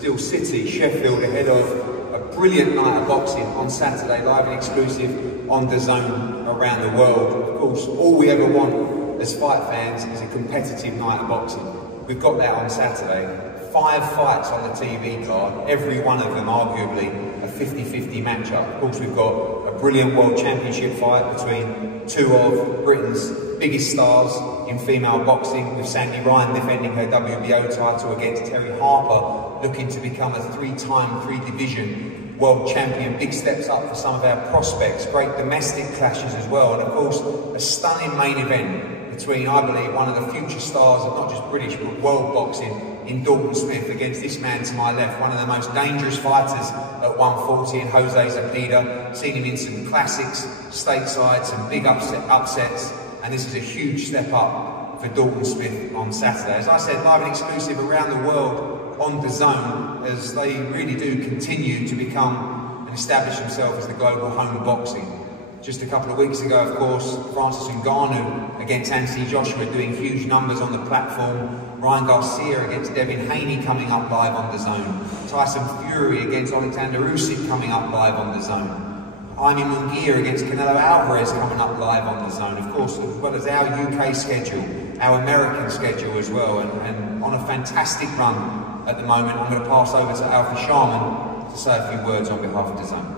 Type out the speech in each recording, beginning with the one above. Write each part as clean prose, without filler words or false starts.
Steel City, Sheffield, ahead of a brilliant night of boxing on Saturday, live and exclusive on DAZN around the world. Of course, all we ever want as fight fans is a competitive night of boxing. We've got that on Saturday. 5 fights on the TV card, every one of them arguably a 50-50 matchup. Of course, we've got a brilliant World Championship fight between two of Britain's biggest stars in female boxing, with Sandy Ryan defending her WBO title against Terry Harper, looking to become a 3-time 3-division world champion. Big steps up for some of our prospects, great domestic clashes as well, and of course a stunning main event between, I believe, one of the future stars of not just British but world boxing in Dalton Smith against this man to my left, one of the most dangerous fighters at 140 in Jose Zepeda. Seen him in some classics stateside, some big upsets, and this is a huge step up for Dalton Smith on Saturday. As I said, live and exclusive around the world on DAZN, as they really do continue to become and establish themselves as the global home of boxing. Just a couple of weeks ago, of course, Francis Ngannou against Anthony Joshua doing huge numbers on the platform. Ryan Garcia against Devin Haney coming up live on DAZN. Tyson Fury against Alexander Usyk coming up live on DAZN. Jaime Munguia against Canelo Alvarez coming up live on DAZN. Of course, as well as our UK schedule, our American schedule as well, and on a fantastic run at the moment. I'm going to pass over to Alfie Sharman to say a few words on behalf of DAZN.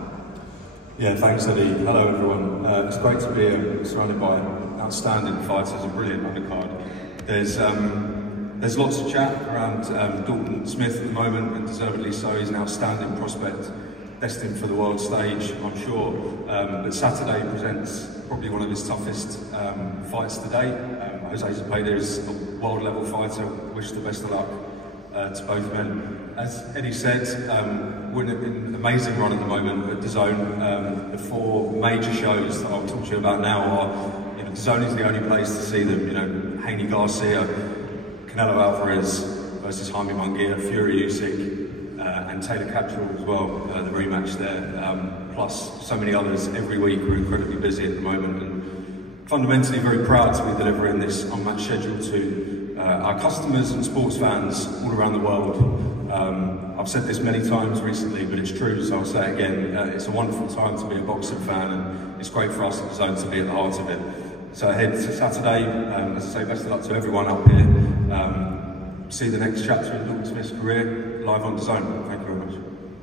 Yeah, thanks Eddie. Hello everyone. It's great to be surrounded by outstanding fighters, a brilliant undercard. There's lots of chat around Dalton Smith at the moment, and deservedly so. He's an outstanding prospect, destined for the world stage, I'm sure. But Saturday presents probably one of his toughest fights to date. Jose Zepeda is a world level fighter. Wish the best of luck to both men. As Eddie said, we're in an amazing run at the moment at DAZN. The 4 major shows that I'll talk to you about now are, DAZN is the only place to see them. Haney Garcia, Canelo Alvarez versus Jaime Munguia, Fury Usyk, and Taylor Catchall as well, the rematch there. Plus so many others every week. We're incredibly busy at the moment, and fundamentally very proud to be delivering this unmatched schedule to our customers and sports fans all around the world. I've said this many times recently, but it's true, so I'll say it again. It's a wonderful time to be a boxing fan, and it's great for us at DAZN to be at the heart of it. So ahead to Saturday, as I say, best of luck to everyone up here. See the next chapter in Dalton Smith's career live on DAZN. Thank you very much.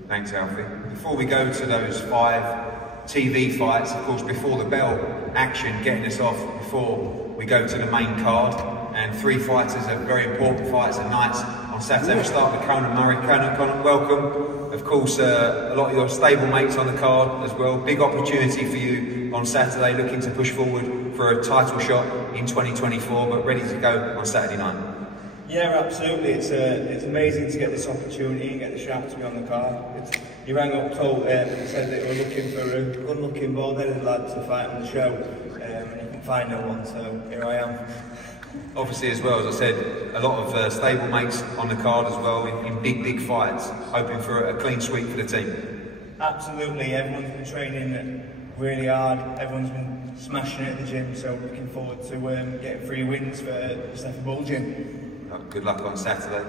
Thanks, Alfie. Before we go to those 5 TV fights, of course, before the bell action getting us off, before we go to the main card, and 3 fighters are very important fights and nights on Saturday. We'll start with Conan Murray. Conan, welcome. Of course, a lot of your stable mates on the card as well. Big opportunity for you on Saturday, looking to push forward for a title shot in 2024, but ready to go on Saturday night. Yeah, absolutely. It's amazing to get this opportunity and get the shout to be on the card. You rang up, said that you were looking for a good-looking, bald-headed lad to fight on the show, and you can find no one, so here I am. Obviously, as well, as I said, a lot of stable mates on the card as well in big fights, hoping for a clean sweep for the team. Absolutely, everyone's been training really hard, everyone's been smashing it at the gym, so looking forward to getting 3 wins for Stephen Bulgin. Good luck on Saturday.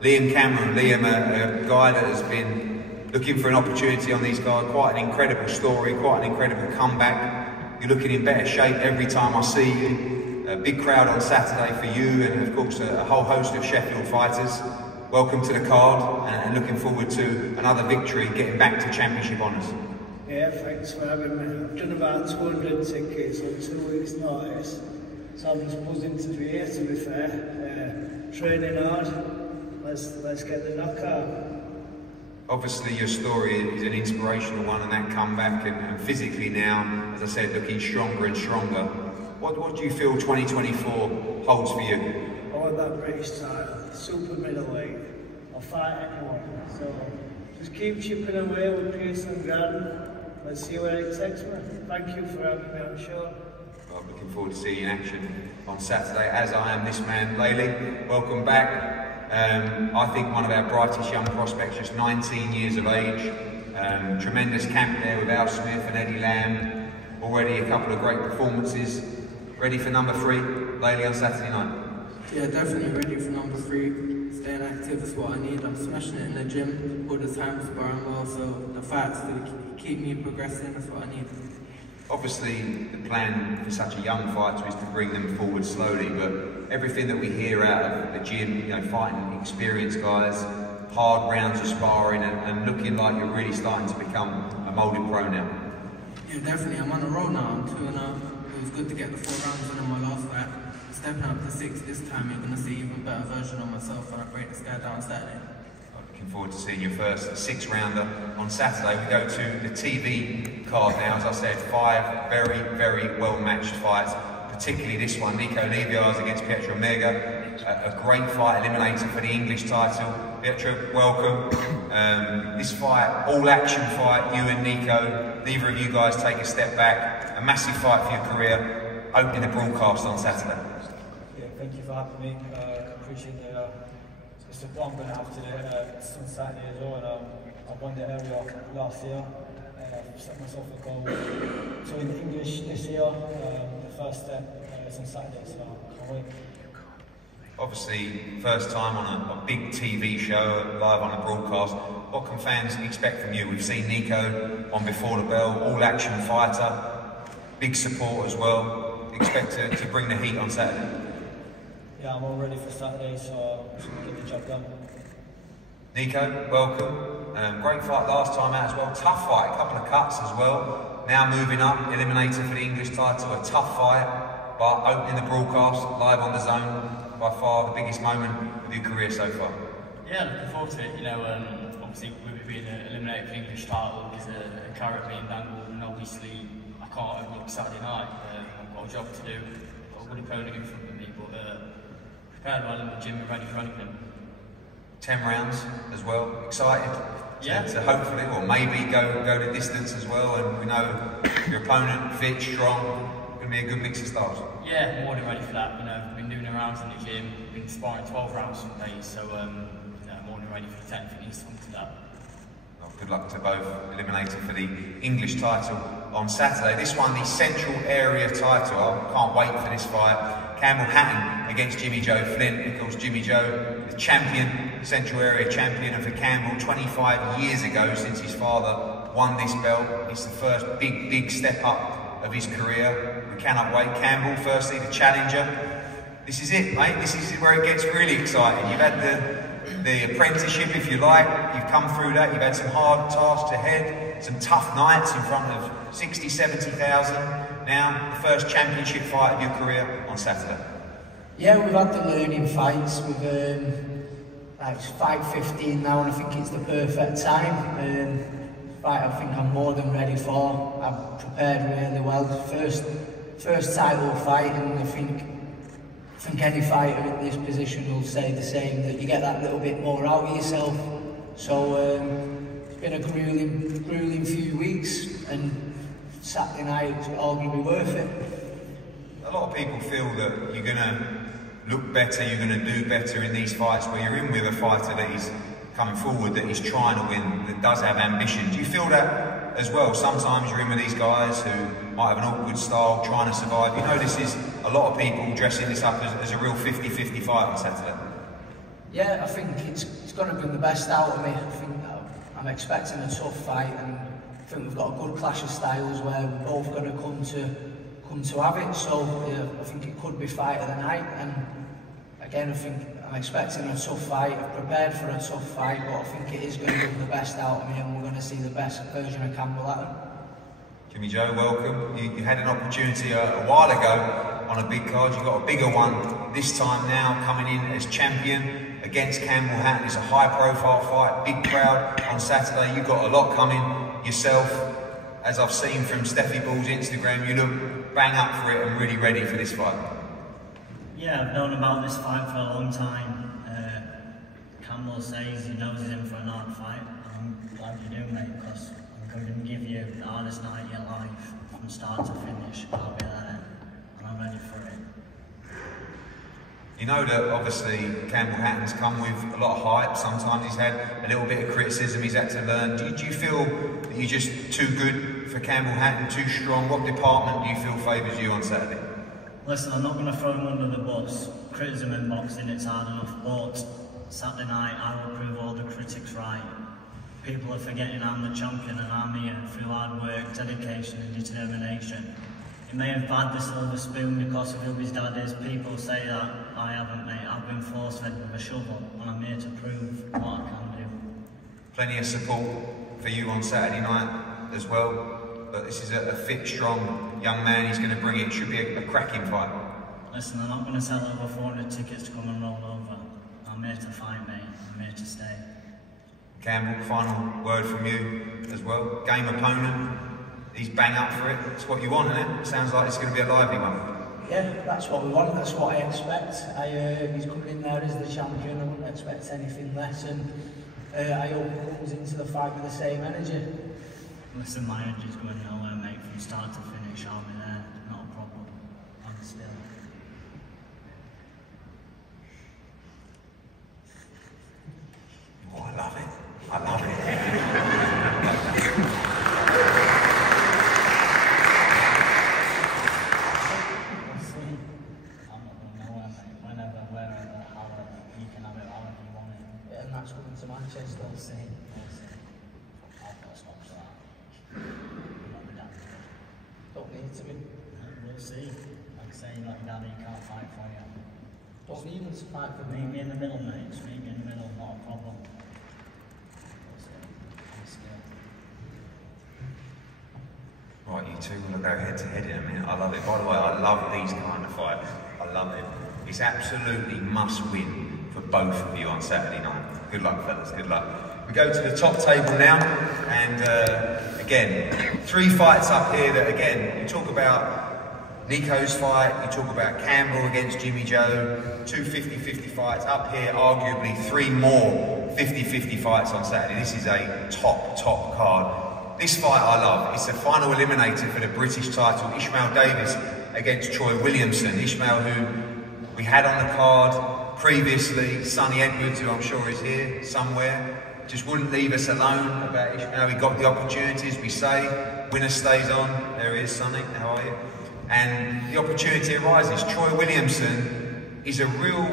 Liam Cameron, a guy that has been looking for an opportunity on these cards, quite an incredible story, quite an incredible comeback. You're looking in better shape every time I see you. A big crowd on Saturday for you, and of course a whole host of Sheffield fighters. Welcome to the card, and looking forward to another victory, getting back to championship honours. Yeah, thanks for having me. I've done about 200 tickets on 2 weeks' notice, so I'm just buzzing to be here, to be fair. Training hard, let's get the knockout. Obviously your story is an inspirational one, and that comeback, and physically now, as I said, looking stronger and stronger. What do you feel 2024 holds for you? I want that British title, super middleweight. I'll fight anyone, so just keep chipping away with Pearson Garden. Let's see where it takes me. Thank you for having me on the show. Well, I'm looking forward to seeing you in action on Saturday, as I am this man, Laley. Welcome back. I think one of our brightest young prospects, just 19 years of age. Tremendous camp there with Al Smith and Eddie Lamb. Already a couple of great performances. Ready for number 3, Laley, on Saturday night? Yeah, definitely ready for number 3. staying active is what I need. I'm smashing it in the gym all the time, sparring well, so the fights to keep me progressing is what I need. Obviously, the plan for such a young fighter is to bring them forward slowly, but everything that we hear out of the gym, you know, fighting experienced guys, hard rounds of sparring, and looking like you're really starting to become a moulded pro now. Yeah, definitely. I'm on a roll now. I'm 2-0. It was good to get the 4 rounds in my last fight. Stepping up to 6 this time, you're going to see even better version of myself when I break this guy down Saturday. Looking forward to seeing your first 6-rounder on Saturday. We go to the TV card now. As I said, 5 very, very well-matched fights, particularly this one, Nico Livias against Pietro Mega. A great fight, eliminator for the English title. Pietro, welcome. This fight, all-action fight, you and Nico. Neither of you guys take a step back. A massive fight for your career, opening the broadcast on Saturday. Yeah, thank you for having me. Appreciate the support I'm going to have today. It's on Saturday as well, and I won the area last year. I've set myself a goal to win the English this year. The first step is on Saturday, so I can't wait. Obviously, first time on a big TV show, live on a broadcast. What can fans expect from you? We've seen Nico on Before the Bell, all-action fighter, big support as well. Expect to bring the heat on Saturday. Yeah, I'm all ready for Saturday, so I'm just going to get the job done. Nico, welcome. Great fight last time out as well. Tough fight, a couple of cuts as well. Now moving up, eliminator for the English title. A tough fight, but opening the broadcast live on the zone. By far the biggest moment of your career so far. Yeah, looking forward to it. You know, obviously with it being eliminated for the English title, there's a carrot being dangled, and obviously I can't overlook Saturday night. I've got a job to do. I've got a good opponent in front of me, but prepared well in the gym and ready for anything. 10 rounds as well. Excited to hopefully, or maybe go the distance as well. And we know your opponent fit, strong. Going to be a good mix of styles. Yeah, more than ready for that. You know, I've been doing the rounds in the gym, been sparring 12 rounds some days, so more than ready for the 10th. It needs to come to that. Well, good luck to both. Eliminator for the English title on Saturday. This one, the Central Area title. I can't wait for this fight. Campbell Hatton against Jimmy Joe Flint. Of course, Jimmy Joe, the champion, Central Area champion, and for Campbell, 25 years ago since his father won this belt. It's the first big step up of his career. We cannot wait. Campbell, firstly, the challenger. This is it, mate. This is where it gets really exciting. You've had the apprenticeship, if you like. You've come through that. You've had some hard tasks ahead, some tough nights in front of 60, 70,000. Now, the first championship fight of your career on Saturday. Yeah, we've had the learning fights. It's fight 15 now, and I think it's the perfect time. Fight I think I'm more than ready for. I've prepared really well. First title fight, and I think any fighter in this position will say the same, that you get that little bit more out of yourself. So it's been a grueling few weeks, and Saturday night it's all going to be worth it. A lot of people feel that you're going to look better, you're going to do better in these fights where you're in with a fighter that is coming forward, that he's trying to win, that does have ambition. Do you feel that as well? Sometimes you're in with these guys who might have an awkward style, trying to survive. You know, this is a lot of people dressing this up as a real 50-50 fight on Saturday. Yeah, I think it's going to bring the best out of me. I think I'm expecting a tough fight, and I think we've got a good clash of styles where we're both going to come to have it. So yeah, I think it could be fight of the night. And again, I think I'm expecting a tough fight. I've prepared for a tough fight, but I think it is going to bring the best out of me, and we're going to see the best version of Campbell Hatton. Jimmy Joe, welcome. You had an opportunity a while ago on a big card. You got a bigger one this time now, coming in as champion against Campbell Hatton. It's a high-profile fight, big crowd on Saturday. You've got a lot coming yourself. As I've seen from Steffi Ball's Instagram, you look bang up for it and really ready for this fight. Yeah, I've known about this fight for a long time. Campbell says he knows he's in for an hard fight. I'm glad you do, mate, because I'm going to give you the hardest night of your life from start to finish. I'll be there, and I'm ready for it. You know that obviously Campbell Hatton's come with a lot of hype. Sometimes he's had a little bit of criticism he's had to learn. Do you feel that you're just too good for Campbell Hatton, too strong? What department do you feel favours you on Saturday? Listen, I'm not going to throw him under the bus. Criticism in boxing, it's hard enough, but Saturday night I will prove all the critics right. People are forgetting I'm the champion and I'm here through hard work, dedication and determination. He may have had the silver spoon because of who his dad is. People say that I haven't, mate. I've been force-fed with a shovel and I'm here to prove what I can do. Plenty of support for you on Saturday night as well. But this is a fit, strong young man. He's going to bring it. Should be a cracking fight. Listen, I'm not going to sell over 400 tickets to come and roll over. I'm here to fight, mate. I'm here to stay. Campbell, final word from you as well. Game opponent, he's bang up for it. It's what you want, isn't it? Sounds like it's going to be a lively one. Yeah, that's what we want, that's what I expect. He's coming in there as the champion, I wouldn't expect anything less, and I hope he comes into the fight with the same energy. Listen, my energy's going nowhere, mate. From start to finish, I'll be there. Not a problem. I'm still. Oh, I love it. I love it. I'm not going nowhere, mate. Whenever, wherever, however, you can have it however you want it. Yeah, and that's coming to Manchester. We'll see. We'll see. I've got to stop for that. Not my dad. Don't need to be. We'll see. Like I say, like your daddy can't fight for you. Don't need him to fight for me. Meet me in the middle, mate. Just meet me in the middle, not a problem. Right, you two will go head to head in a minute. I love it. By the way, I love these kind of fights. I love it. It's absolutely must win for both of you on Saturday night. Good luck, fellas. Good luck. We go to the top table now, and again, 3 fights up here that, again, you talk about Nico's fight, you talk about Campbell against Jimmy Joe, 2 50-50 fights. Up here, arguably 3 more 50-50 fights on Saturday. This is a top card. This fight I love. It's the final eliminator for the British title. Ishmael Davis against Troy Williamson. Ishmael, who we had on the card previously. Sonny Edwards, who I'm sure is here somewhere, just wouldn't leave us alone about Ishmael. He got the opportunities, we say. Winner stays on. There he is, Sonny. How are you? And the opportunity arises. Troy Williamson is a real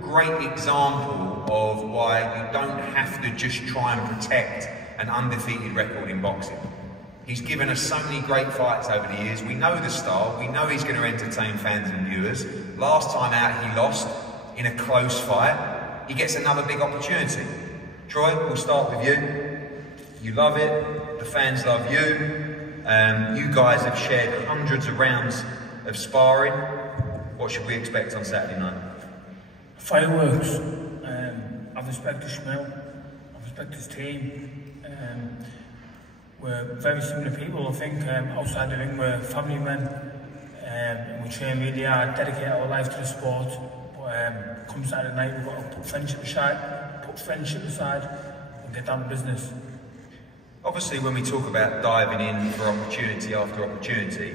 great example of why you don't have to just try and protect an undefeated record in boxing. He's given us so many great fights over the years. We know the style. We know he's going to entertain fans and viewers. Last time out, he lost in a close fight. He gets another big opportunity. Troy, we'll start with you. You love it. The fans love you. You guys have shared hundreds of rounds of sparring. What should we expect on Saturday night? Fireworks. I respect Ishmael. I respect his team. We're very similar people, I think. Outside the ring, we're family men. We train really hard, dedicate our life to the sport. But come Saturday night, we've got to put friendship aside and get down to business. Obviously, when we talk about diving in for opportunity after opportunity,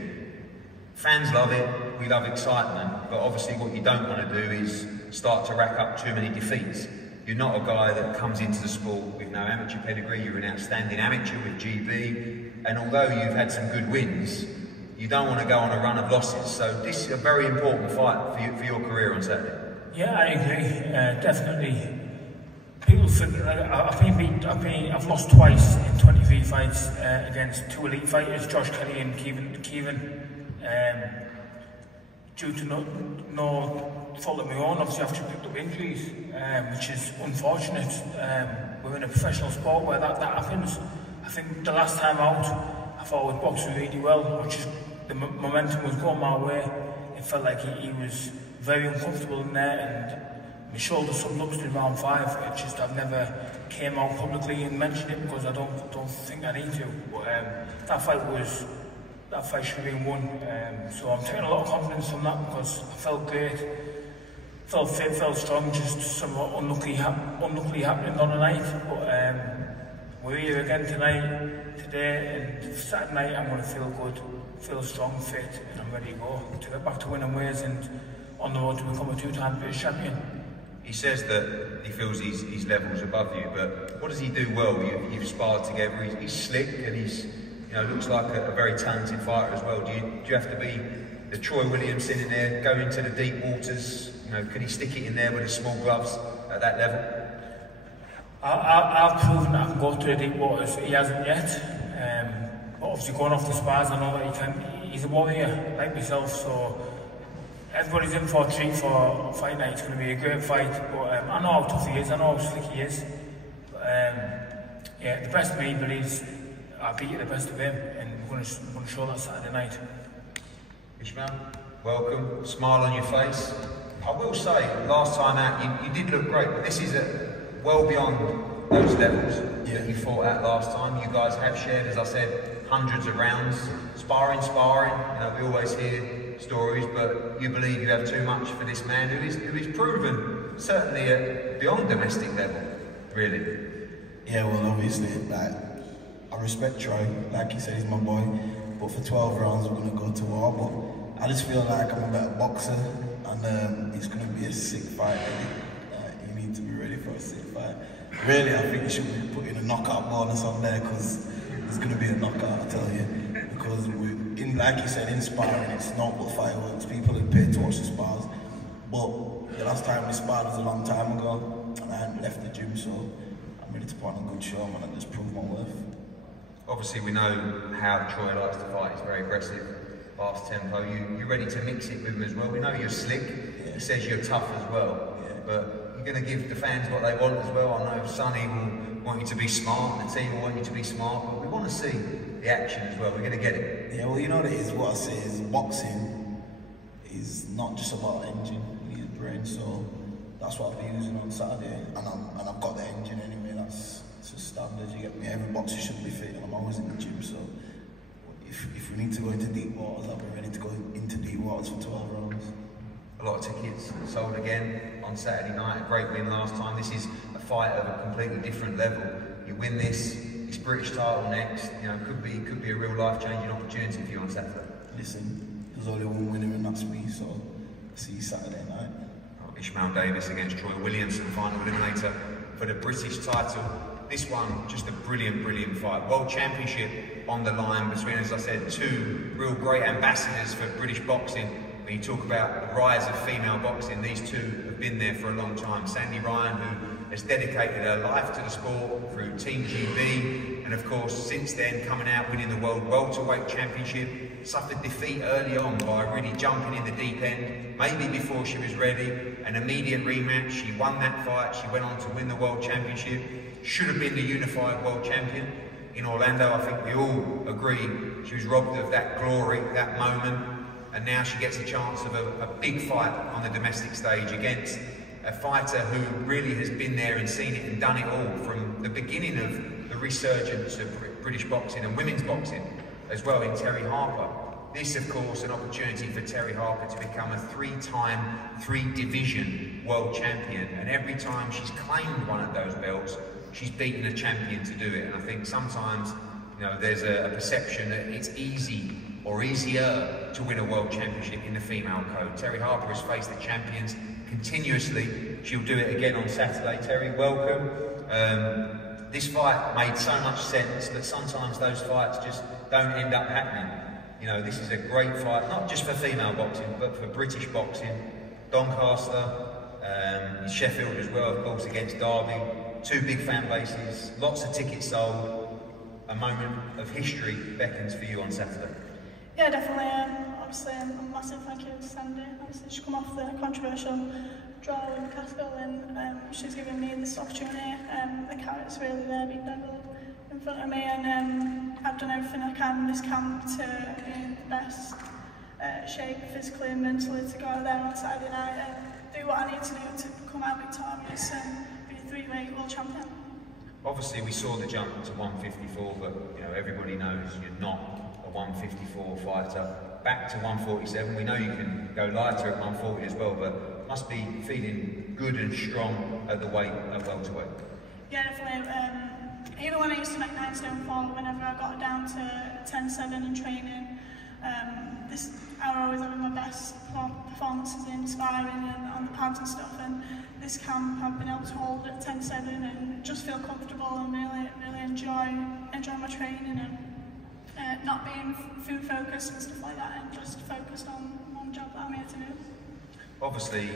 fans love it, we love excitement, but obviously what you don't want to do is start to rack up too many defeats. You're not a guy that comes into the sport with no amateur pedigree. You're an outstanding amateur with GB, and although you've had some good wins, you don't want to go on a run of losses. So this is a very important fight for your career on Saturday. Yeah, I agree. Definitely. People think I've lost twice in 23 fights against 2 elite fighters, Josh Kelly and Kevin. Due to no fault of my own, obviously I've picked up injuries, which is unfortunate. We're in a professional sport where that happens. I think the last time out, I thought I was boxing really well, which is, the momentum was going my way. It felt like he was very uncomfortable in there, and my shoulder subluxed in round 5. It's just I've never came out publicly and mentioned it because I don't think I need to. But that fight should have been won. So I'm taking a lot of confidence from that because I felt great, felt fit, felt strong, just somewhat unlucky happening on the night. But we're here again today, and Saturday night I'm going to feel good, feel strong, fit, and I'm ready to go to get back to winning ways and on the road to become a 2-time British champion. He says that he feels he's levels above you, but what does he do well? You've sparred together. He's slick and he's, looks like a very talented fighter as well. Do you have to be the Troy Williamson in there, go into the deep waters? Can he stick it in there with his small gloves at that level? I've proven that I can go to the deep waters. He hasn't yet. But obviously going off the spars, I know that he can. He's a warrior like myself, so everybody's in for a treat for a fight night. It's going to be a great fight. But I know how tough he is. I know how slick he is. But, yeah, the best of me believes I'll beat the best of him, and we're going to show that Saturday night. Ishmael, welcome. Smile on your face. I will say, last time out, you did look great, but this is well beyond those levels that you fought at last time. You guys have shared, as I said, hundreds of rounds, sparring. You know, we always hear stories, but you believe you have too much for this man who is proven, certainly at beyond domestic level, really. Yeah, well, obviously, like, I respect Troy, like he said, he's my boy, but for 12 rounds we're going to go to war, but I just feel like I'm a better boxer, and it's going to be a sick fight, really. You need to be ready for a sick fight. Really, I think you should be putting a knockout bonus on there, because there's going to be a knockout, I tell you, because like you said, in sparring, it's not but fireworks. People are paid to watch the spars, but the last time we sparred was a long time ago, and I hadn't left the gym, so I'm ready to put on a good show, man, and just prove my worth. Obviously, we know how Troy likes to fight. He's very aggressive, fast tempo. You're ready to mix it with him as well. We know you're slick. He says you're tough as well. But you're going to give the fans what they want as well. I know Sonny will want you to be smart, and the team will want you to be smart, but we want to see the action as well. We're going to get it. Yeah, well, you know what it is. What I say is boxing is not just about engine. You need a brain, so that's what I'll be using on Saturday. And I've got the engine anyway. That's standard. You get me. Every boxer should be fit, and I'm always in the gym. So if we need to go into deep waters, I'll be ready to go into deep waters for 12 rounds. A lot of tickets sold again on Saturday night. A great win last time. This is a fight of a completely different level. You win this British title next. You know, could be a real life-changing opportunity for you on Saturday. Listen, there's only one winner, and that's me. So see you Saturday night. Ishmael Davis against Troy Williamson, final eliminator for the British title. This one, just a brilliant fight. World Championship on the line between, as I said, two real great ambassadors for British boxing. When you talk about the rise of female boxing, these two have been there for a long time. Sandy Ryan, who has dedicated her life to the sport through Team GB, and of course, since then, coming out winning the World Welterweight Championship, suffered defeat early on by really jumping in the deep end, maybe before she was ready. An immediate rematch, she won that fight, she went on to win the World Championship. Should have been the unified world champion in Orlando. I think we all agree she was robbed of that glory, that moment, and now she gets a chance of a big fight on the domestic stage against a fighter who really has been there and seen it and done it all from the beginning of the resurgence of British boxing and women's boxing as well, in Terry Harper. This, of course, an opportunity for Terry Harper to become a three-time, three-division world champion, and every time she's claimed one of those belts, she's beaten a champion to do it. And I think sometimes, you know, there's a perception that it's easy or easier to win a world championship in the female code. Terry Harper has faced the champions continuously. She'll do it again on Saturday. Terry, welcome. This fight made so much sense, but sometimes those fights just don't end up happening. You know, this is a great fight, not just for female boxing, but for British boxing. Doncaster, Sheffield as well, of course, against Derby. Two big fan bases, lots of tickets sold. A moment of history beckons for you on Saturday. Yeah, definitely. Obviously, a massive thank you to Sandy. Obviously, she's come off the controversial draw with Newcastle, and she's given me this opportunity. The carrot's really there, being dangled in front of me, and I've done everything I can in this camp to be in the best shape, physically and mentally, to go out there on Saturday night and do what I need to do to come out victorious and be a three-weight world champion. Obviously, we saw the jump to 154, but you know, everybody knows you're not a 154 fighter. Back to 147. We know you can go lighter at 140 as well, but must be feeling good and strong at the weight of welterweight. Yeah, definitely. Even when I used to make 9 stone fall, whenever I got down to 10-7 in training, I was always having my best performances in sparring and on the pads and stuff. And this camp, I've been able to hold at 10-7 and just feel comfortable and really enjoy my training and not being food focused and stuff like that, and just focused on the job that I'm here to do. Obviously,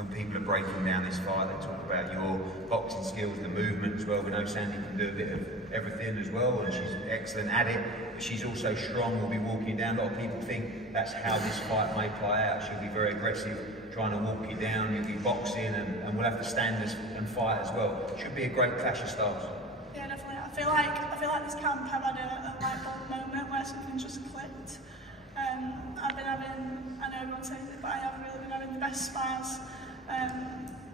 when people are breaking down this fight, they talk about your boxing skills, the movement as well. We know Sandy can do a bit of everything as well, and she's excellent at it, but she's also strong. We'll be walking down. A lot of people think that's how this fight may play out. She'll be very aggressive, trying to walk you down. You'll be boxing, and we'll have to stand and fight as well. Should be a great clash of styles. Yeah, definitely. I feel like this camp I've had a light bulb moment where something just clicked. I've been having, I know everyone says it, but I have really been having the best spars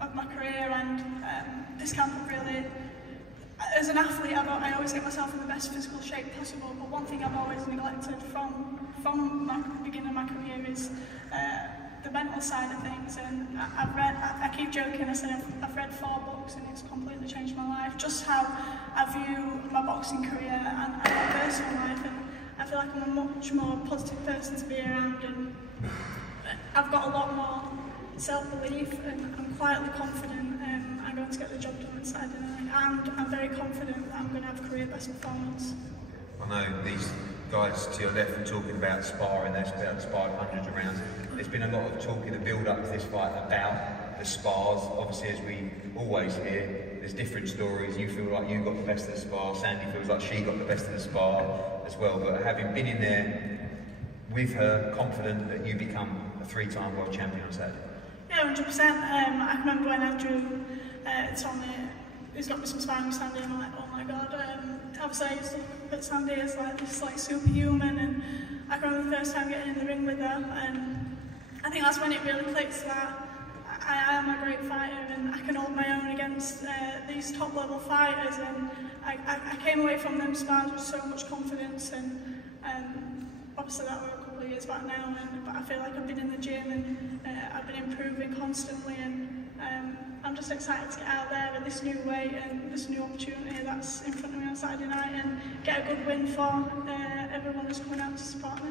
of my career, and this camp I've really, as an athlete, I always get myself in the best physical shape possible, but one thing I've always neglected from my beginning of my career is the mental side of things. And I keep joking, I said I've read 4 books and it's completely changed my life, just how I view my boxing career and my personal life, and I feel like I'm a much more positive person to be around, and I've got a lot more self-belief, and I'm quietly confident I'm going to get the job done on Saturday night, and I'm very confident that I'm going to have a career best performance. I know these guys to your left are talking about sparring, they've sparred hundreds of rounds. There's been a lot of talk in the build-up to this fight about the spars. Obviously, as we always hear, there's different stories. You feel like you got the best of the spar, Sandy feels like she got the best of the spar as well, but having been in there with her, confident that you become a 3-time world champion on Saturday? Yeah, 100%. I remember when Andrew told me he's got me some sparring with Sandy, and I'm like, oh my god. Obviously I used to look at Sandy as like this superhuman, and I can remember the first time getting in the ring with her, and I think that's when it really clicks that I am a great fighter and I can hold my own against these top level fighters, and I came away from them spars with so much confidence, and obviously that were a couple of years back now, but I feel like I've been in the gym and I've been improving constantly, and I'm just excited to get out there at this new weight and this new opportunity that's in front of me on Saturday night, and get a good win for everyone who's coming out to support me.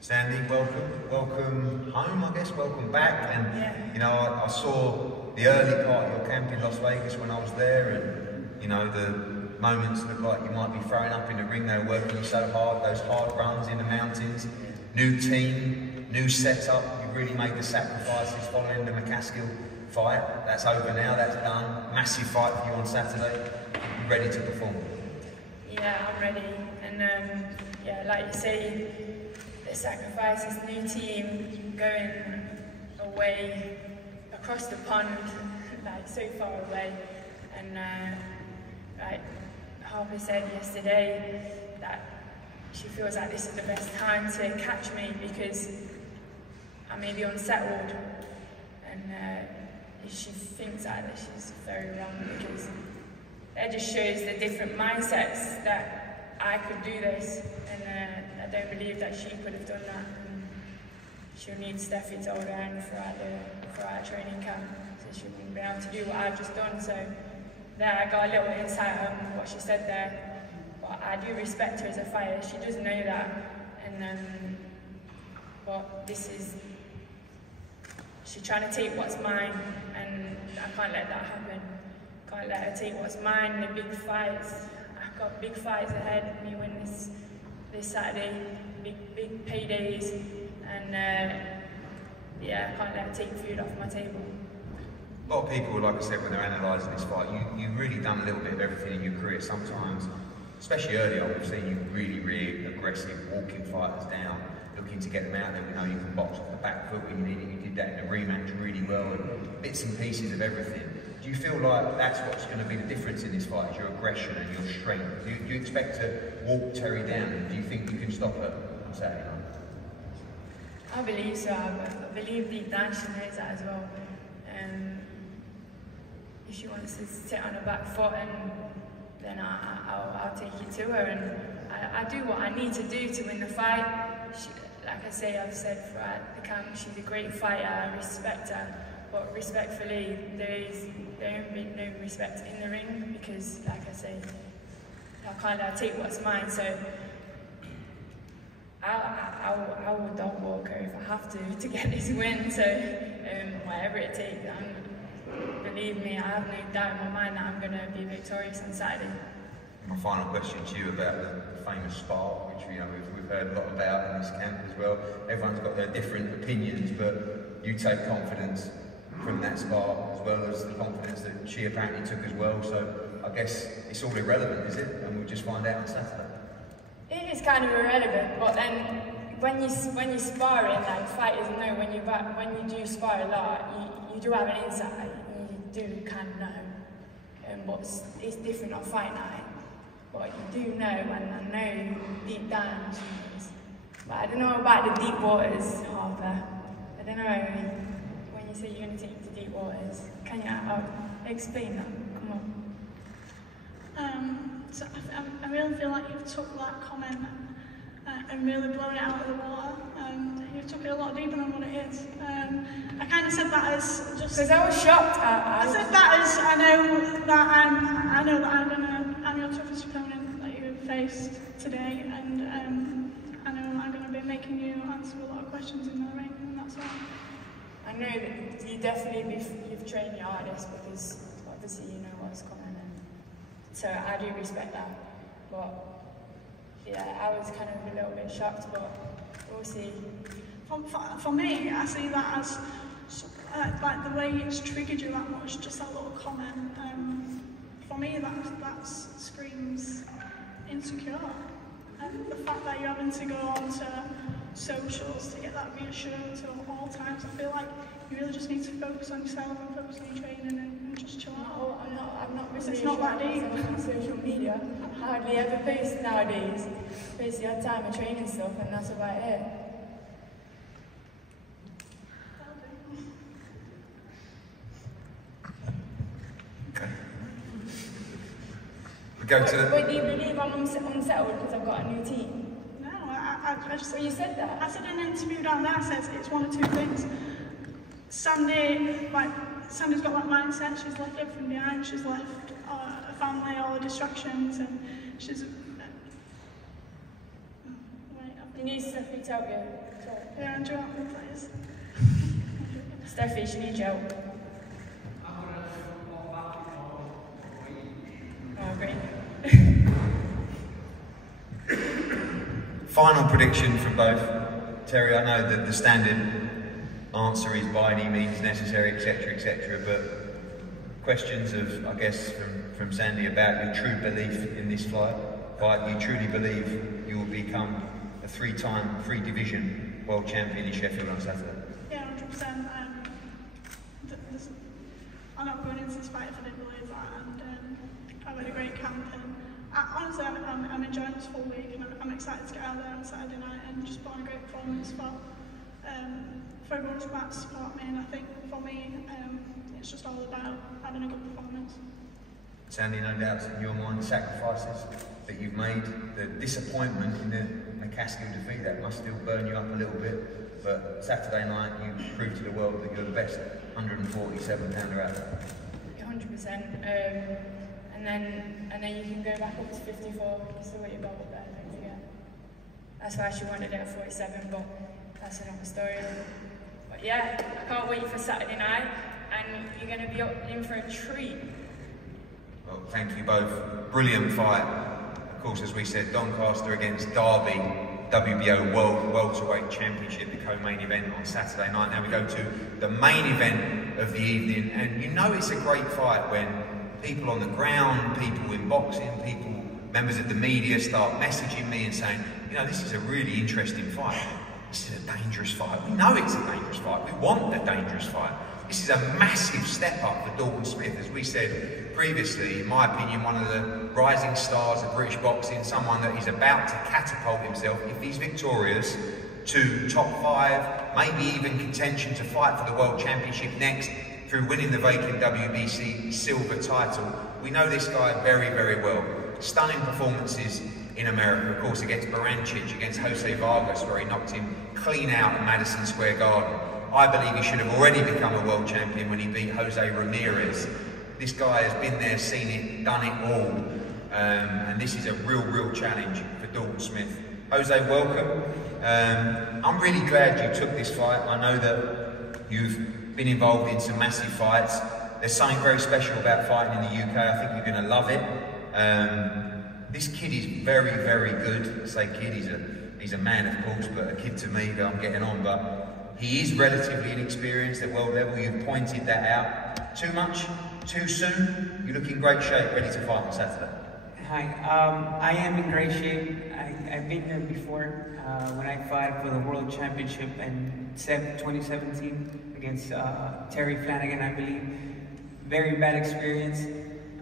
Sandy, welcome home, I guess, welcome back. And you know, I saw the early part of your camp in Las Vegas when I was there, and you know, the moments look like you might be throwing up in the ring. They were working you so hard, those hard runs in the mountains, new team, new setup. You really made the sacrifices following the McCaskill fight. That's over now, that's done. Massive fight for you on Saturday. You ready to perform? Yeah, I'm ready. And yeah, like you say, the sacrifices, new team, going away across the pond, like so far away. And like Harper said yesterday, that she feels like this is the best time to catch me because I may be unsettled, and she thinks that she's very wrong, because that just shows the different mindsets that I could do this, and I don't believe that she could have done that. And she'll need Steffi to hold her hand throughout training camp, so she wouldn't be able to do what I've just done. So there, I got a little insight on what she said there. But I do respect her as a fighter. She does know that, and but this is, she's trying to take what's mine, and I can't let that happen. Can't let her take what's mine. The big fights, I've got big fights ahead. Me win this Saturday, big paydays, and yeah, I can't let her take food off my table. A lot of people, like I said, when they're analysing this fight, you've really done a little bit of everything in your career. Sometimes, especially early on, we've seen you really aggressive, walking fighters down, looking to get them out there. We know you can box off the back foot when you need it. You did that in the rematch really well, and bits and pieces of everything. Do you feel like that's what's going to be the difference in this fight, is your aggression and your strength? Do you expect to walk Terry down, and do you think you can stop her on Saturday night? I believe so. I believe deep down she knows that as well. If she wants to sit on her back foot, and then I'll take it to her, and I do what I need to do to win the fight. Like I say, I've said throughout the camp, she's a great fighter. I respect her, but respectfully, there ain't been no respect in the ring, because, like I say, I can't let her take what's mine. So I will dog walk her if I have to get this win. So whatever it takes. Believe me, I have no doubt in my mind that I'm going to be victorious on Saturday. My final question to you about the famous spark, which we've heard a lot about in this camp as well. Everyone's got their different opinions, but you take confidence from that spark, as well as the confidence that she apparently took as well. So I guess it's all irrelevant, is it? And we'll just find out on Saturday. It is kind of irrelevant, but then when you sparring, like fighters know when you do spar a lot, you do have an insight. You do kind of know, but it's different on fight night. But you do know, and I know deep down she knows. But I don't know about the deep waters, Harper. I don't know, when you say you're going to take me to deep waters, can you explain that? Come on. So I really feel like you've took that comment and really blown it out of the water. You've took it a lot deeper than what it is. I kind of said that as just because I was shocked. I said that as I know that I'm your toughest opponent that you've faced today, and I know I'm going to be making you answer a lot of questions in the ring, and that's all. I know that you definitely you've trained your hardest, because obviously you know what's coming, and so I do respect that. But yeah, I was kind of a little bit shocked, but we'll see. For me, I see that as like the way it's triggered you that much, just that little comment. For me, that screams insecure. And the fact that you're having to go on to socials to get that reassurance at all times, I feel like you really just need to focus on yourself and focus on your training and just chill out. No, I'm not really it's not that deep. On social media. I hardly ever post nowadays. Post the odd time of training stuff, and that's about it. Okay. We go to. But do you believe I'm unsettled because I've got a new team? No, I just. Well, you said that. I said in an interview down there, I said it's one of two things. Sandy's got that mindset. She's left everything behind. She's left a family, all the distractions, and she's. You need Steffi to help you. Yeah, do you want me, please? Steffi, she needs help. Oh, great. Final prediction from both. Terry, I know that the standard answer is by any means necessary, etc., but questions of, I guess, from Sandy about your true belief in this fight. You truly believe you will become a three-time, three-division world champion in Sheffield on Saturday? Yeah, 100%. I'm not going into this fight if I didn't believe that, and I've had a great camp, and honestly, I'm enjoying this full week, and I'm excited to get out there on Saturday night and just put on a great performance for everyone who's about to support me. And I think for me, it's just all about having a good performance. Sandy, no doubts in your mind, the sacrifices that you've made, the disappointment in the McCaskill defeat, that must still burn you up a little bit, but Saturday night you proved to the world that you're the best 147-pounder out there. 100%. And then you can go back up to 54. You still got your belt up there, don't forget. That's why she wanted it at 47, but that's another story. But yeah, I can't wait for Saturday night, and you're going to be up in for a treat. Well, thank you both. Brilliant fight. Of course, as we said, Doncaster against Derby, WBO World Welterweight Championship, the co-main event on Saturday night. Now we go to the main event of the evening, and you know it's a great fight when people on the ground, people in boxing, members of the media start messaging me and saying, you know, this is a really interesting fight. This is a dangerous fight. We know it's a dangerous fight. We want a dangerous fight. This is a massive step up for Dalton Smith. As we said previously, in my opinion, one of the rising stars of British boxing, someone that is about to catapult himself, if he's victorious, to top 5, maybe even contention to fight for the World Championship next through winning the vacant WBC silver title. We know this guy very, very well. Stunning performances in America, of course, against Barancic, against Jose Vargas, where he knocked him clean out at Madison Square Garden. I believe he should have already become a world champion when he beat Jose Ramirez. This guy has been there, seen it, done it all. And this is a real challenge for Dalton Smith. Jose, welcome. I'm really glad you took this fight. I know that you've been involved in some massive fights. There's something very special about fighting in the UK. I think you're going to love it. This kid is very, very good. I say kid, he's a man, of course, but a kid to me that I'm getting on. But He is relatively inexperienced at world level. You've pointed that out. Too much? Too soon? You look in great shape, ready to fight on Saturday. Hi, I am in great shape. I've been here before when I fought for the World Championship in 2017 against Terry Flanagan, I believe. Very bad experience.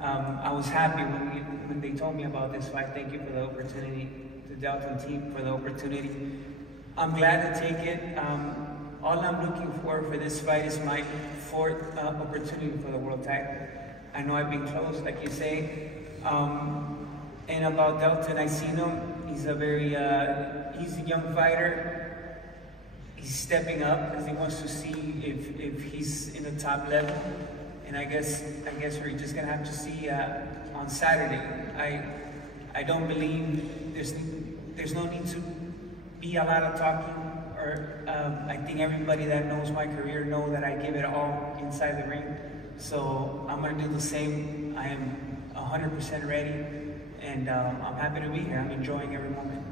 I was happy when they told me about this fight. Thank you for the opportunity, the Delta team for the opportunity. I'm glad to take it. All I'm looking for this fight is my fourth opportunity for the world title. I know I've been close, like you say. And about Delton, I seen him. He's a very, he's a young fighter. He's stepping up because he wants to see if he's in the top level. And I guess we're just gonna have to see on Saturday. I don't believe there's no need to be a lot of talking. I think everybody that knows my career know that I give it all inside the ring. So I'm gonna do the same. I am 100% ready, and I'm happy to be here. I'm enjoying every moment.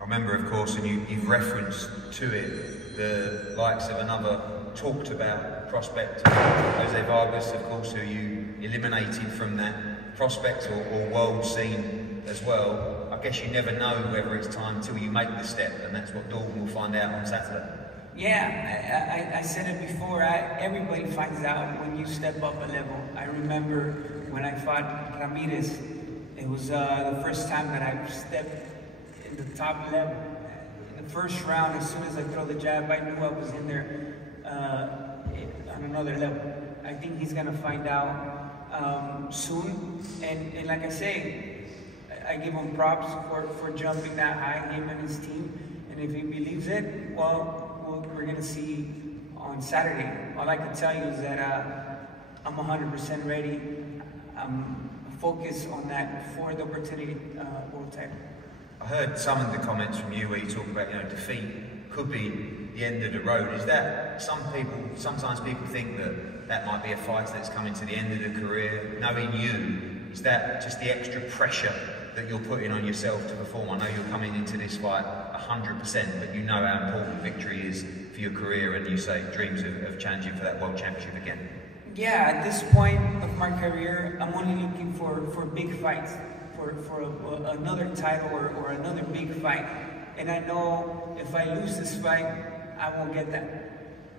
I remember, of course, and you've referenced to it, the likes of another talked about prospect, Jose Vargas, of course, who you eliminated from that prospect or world scene as well. I guess you never know whether it's time till you make the step, and that's what Dalton will find out on Saturday. Yeah, I said it before, everybody finds out when you step up a level. I remember when I fought Ramirez, it was the first time that I stepped in the top level. In the first round, as soon as I throw the jab, I knew I was in there on another level. I think he's gonna find out soon, and like I say, I give him props for jumping that high, him and his team, and if he believes it, well, we're gonna see on Saturday. All I can tell you is that I'm 100% ready. I'm focused on that fourth opportunity world title. I heard some of the comments from you where you talk about, defeat could be the end of the road. Is that sometimes people think that might be a fighter that's coming to the end of the career. Knowing you, is that just the extra pressure that you're putting on yourself to perform? I know you're coming into this fight 100%, but you know how important victory is for your career, and you say dreams of challenging for that world championship again. Yeah, at this point of my career, I'm only looking for big fights, for another title or another big fight. And I know if I lose this fight, I won't get that.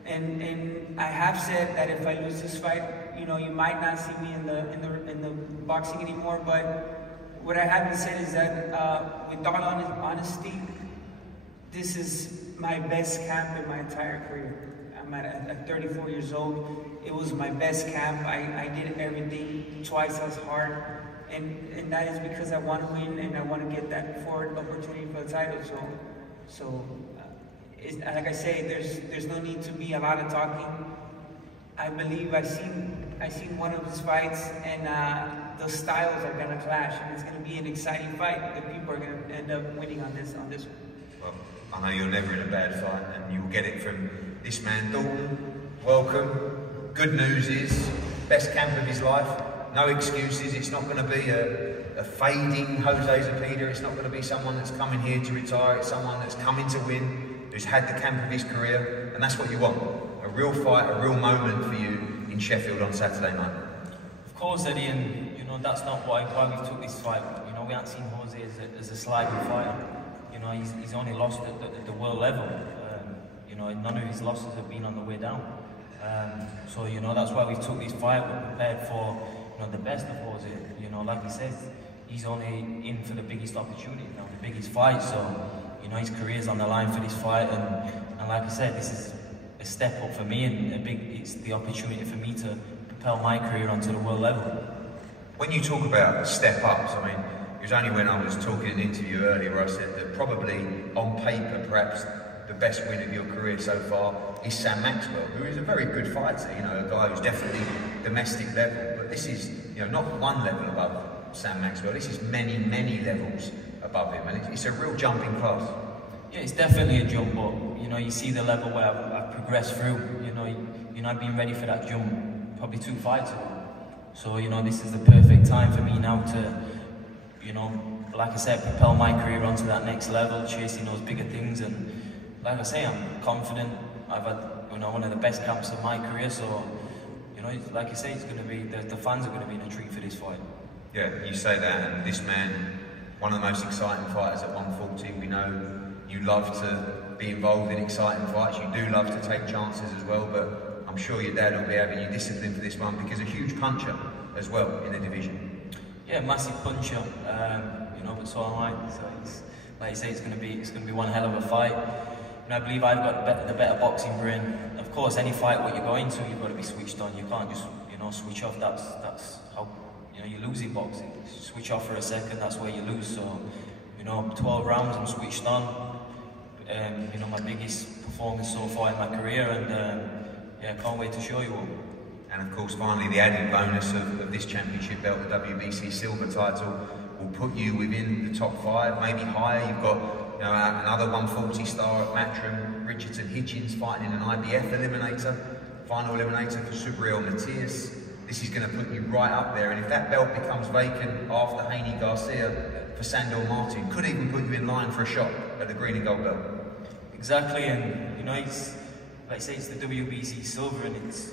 And I have said that if I lose this fight, you might not see me in the boxing anymore. But what I haven't said is that, with all honesty, this is my best camp in my entire career. I'm at 34 years old. It was my best camp. I did everything twice as hard. And that is because I want to win and I want to get that forward opportunity for the title. So like I say, there's no need to be a lot of talking. I believe I seen one of his fights, and the styles are gonna clash, and it's gonna be an exciting fight. The people are gonna end up winning on this one. Well, I know you're never in a bad fight, and you'll get it from this man, Dalton. Welcome. Good news is, best camp of his life. No excuses. It's not going to be a fading Jose Zepeda. It's not going to be someone that's coming here to retire. It's someone that's coming to win, who's had the camp of his career, and that's what you want. A real fight, a real moment for you in Sheffield on Saturday night. Of course, Eddie, and that's not why we took this fight. We haven't seen Jose as a sliding fighter. He's only lost at the world level. None of his losses have been on the way down. So that's why we took this fight. We're prepared for the best of Jose. Like he says, he's only in for the biggest opportunity, the biggest fight. So his career's on the line for this fight, and like I said, this is a step up for me, and it's the opportunity for me to propel my career onto the world level. When you talk about step ups, it was only when I was talking in an interview earlier where I said that probably on paper, perhaps the best win of your career so far is Sam Maxwell, who is a very good fighter, a guy who's definitely domestic level, but this is, not one level above Sam Maxwell, this is many, many levels above him, and it's a real jump in class. Yeah, it's definitely a jump, but, you see the level where I've progressed through, I've been ready for that jump probably 2 fights ago. So, this is the perfect time for me now to, like I said, propel my career onto that next level, chasing those bigger things, and like I say, I'm confident, I've had one of the best camps of my career. So like you say, it's going to be the fans are going to be in a treat for this fight. Yeah, you say that, and this man, one of the most exciting fighters at 140. We know you love to be involved in exciting fights. You do love to take chances as well, but I'm sure your dad will be having you disciplined for this one because a huge puncher as well in the division. Yeah, massive puncher. But so am I. So like you say, it's going to be one hell of a fight. And I believe I've got the better boxing brain. Of course, any fight what you go into, you've got to be switched on. You can't just switch off. That's how you lose in boxing. Switch off for a second, that's where you lose. So 12 rounds, I'm switched on. My biggest performance so far in my career, and can't wait to show you all. And of course, finally, the added bonus of this championship belt, the WBC silver title, will put you within the top 5, maybe higher. You've got another 140 star at Matchroom, Richardson Hitchens fighting in an IBF eliminator, final eliminator for Subriel Matias. This is going to put you right up there, and if that belt becomes vacant after Haney Garcia for Sandor Martin, could even put you in line for a shot at the green and gold belt. Exactly, and it's like I say, it's the WBC silver, and it's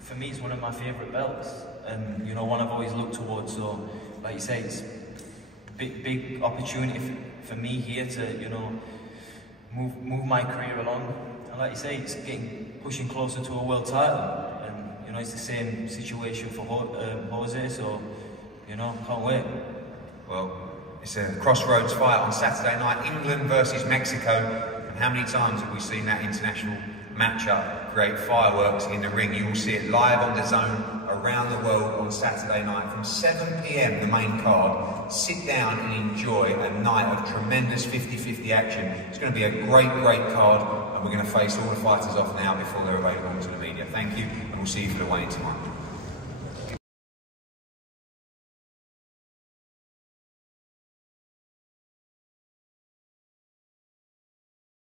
for me, it's one of my favourite belts, and one I've always looked towards. So, like you say, it's big opportunity for me here to move my career along. And like you say, it's pushing closer to a world title, and it's the same situation for Jose. So, can't wait. Well, it's a crossroads fight on Saturday night, England versus Mexico. And how many times have we seen that international matchup create fireworks in the ring? You will see it live on the zone around the world on Saturday night from 7 PM, the main card. Sit down and enjoy a night of tremendous 50-50 action. It's going to be a great card, and we're going to face all the fighters off now before they're available to the media. Thank you, and we'll see you for the weigh-in tonight.